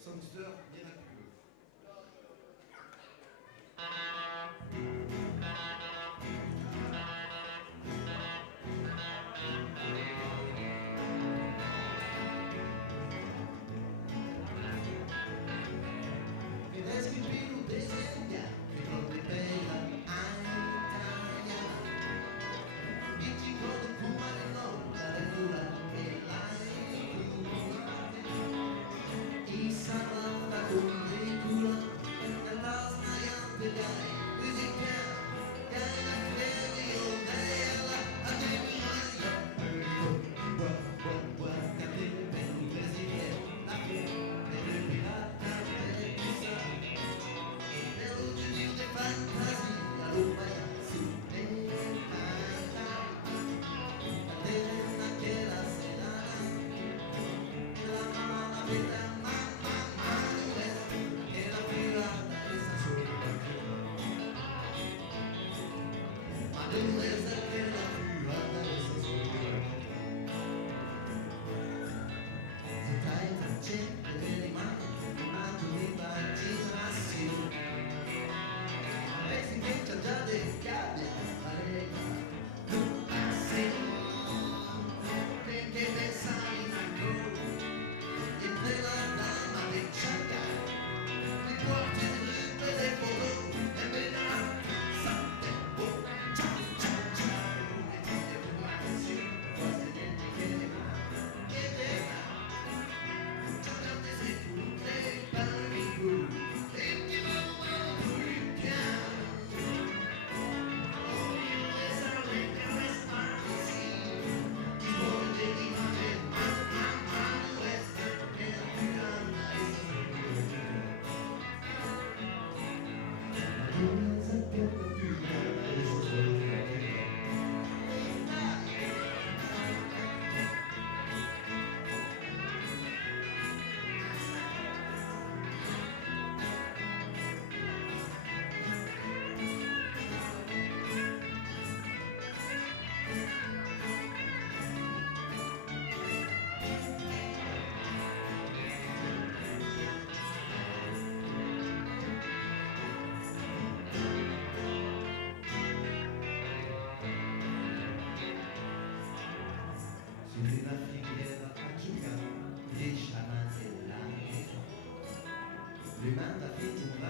songster miraculeux. Ed è scritto disegna che non mi pega Italia dici con come non la lettura e i salata con dei culo e la snagliante dai musica dai la credi o dai alla adrenalina guarda te per un presidente la che per pirata e chissà nell'ultimo di fantasia ruba su e canta la terra che la serata e la mamma la vita mamma e la privata resta solo ma non resta che la privata resta solo se fai faccende le rimane ma tu mi vaccinazioni pensi che c'è già dei capi a non passi perché pensai ancora e te la dama di cerca mi porti tutte le foto e me la sante ciao ciao ciao e ti devo quasi cose niente che te va ciò non ti sei tutte parli tu e ti voglio più piano Sulla figlia a giocare, 10 amanti l'anno, lui manda finto un